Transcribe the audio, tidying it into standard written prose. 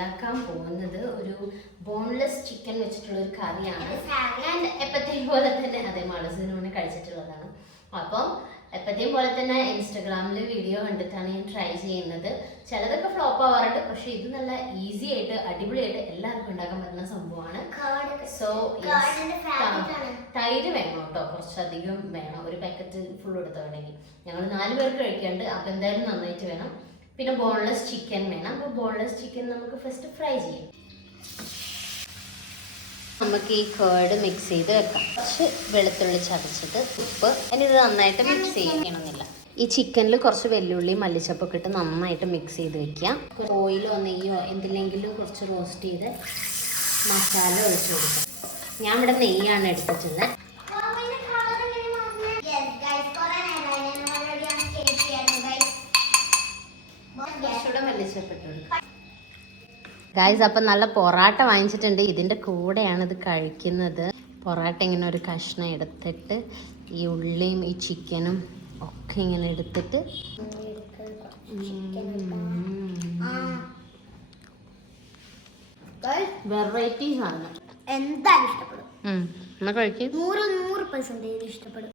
ഉണ്ടാക്കാൻ പോകുന്നത് ഒരു ബോൺലെസ് ചിക്കൻ വെച്ചിട്ടുള്ള ഒരു കറിയാണ്. ഞാൻ എപ്പോഴത്തെയും പോലെ തന്നെ അതേ മാളസിന് മുന്നേ കഴിച്ചിട്ടുള്ളതാണ്. അപ്പം എപ്പോഴത്തെയും പോലെ തന്നെ ഇൻസ്റ്റഗ്രാമിൽ വീഡിയോ കണ്ടിട്ടാണ് ഞാൻ ട്രൈ ചെയ്യുന്നത്. ചിലതൊക്കെ ഫ്ലോപ്പ് ആവാറുണ്ട്, പക്ഷെ ഇത് നല്ല ഈസി ആയിട്ട് അടിപൊളിയായിട്ട് എല്ലാവർക്കും ഉണ്ടാക്കാൻ പറ്റുന്ന സംഭവമാണ്. സോ തൈര് വേണം കേട്ടോ, കുറച്ചധികം വേണം. ഒരു പാക്കറ്റ് ഫുൾ എടുത്തോണ്ടെങ്കിൽ ഞങ്ങൾ 4 പേർക്ക് കഴിക്കാണ്ട്, അപ്പം എന്തായാലും നന്നായിട്ട് വേണം. പിന്നെ ബോൺലെസ് ചിക്കൻ വേണം. അപ്പോൾ ബോൺലെസ് ചിക്കൻ നമുക്ക് ഫസ്റ്റ് ഫ്രൈ ചെയ്യാം. നമുക്ക് ഈ കേർഡ് മിക്സ് ചെയ്ത് വെക്കാം. കുറച്ച് വെളുത്തുള്ളി ചതച്ചത്, ഉപ്പ്. ഇനി ഇത് നന്നായിട്ട് മിക്സ് ചെയ്യണമെന്നില്ല. ഈ ചിക്കനിൽ കുറച്ച് വെല്ലുള്ളി മല്ലിച്ചപ്പൊക്കെ ഇട്ട് നന്നായിട്ട് മിക്സ് ചെയ്ത് വെക്കാം. ഓയിലോ നെയ്യോ എന്തിലെങ്കിലും കുറച്ച് റോസ്റ്റ് ചെയ്ത് മസാല ഒഴിച്ച് കൊടുക്കാം. ഞാൻ ഇവിടെ നെയ്യാണ് എടുത്തിട്ടുള്ളത്. കുറച്ചുകൂടെ മല്ലിച്ചപ്പിട്ട് കൊടുക്കാം. ഗായ്സ്, അപ്പം നല്ല പൊറാട്ട വാങ്ങിച്ചിട്ടുണ്ട്. ഇതിൻ്റെ കൂടെയാണ് ഇത് കഴിക്കുന്നത്. പൊറാട്ട ഇങ്ങനെ ഒരു കഷ്ണം എടുത്തിട്ട് ഈ ഉള്ളിയും ഈ ചിക്കനും ഒക്കെ ഇങ്ങനെ എടുത്തിട്ട് വെറൈറ്റീസ് ആണ്. എന്തായാലും ഇഷ്ടപ്പെടും. കഴിക്കും. 100% ഇഷ്ടപ്പെടും.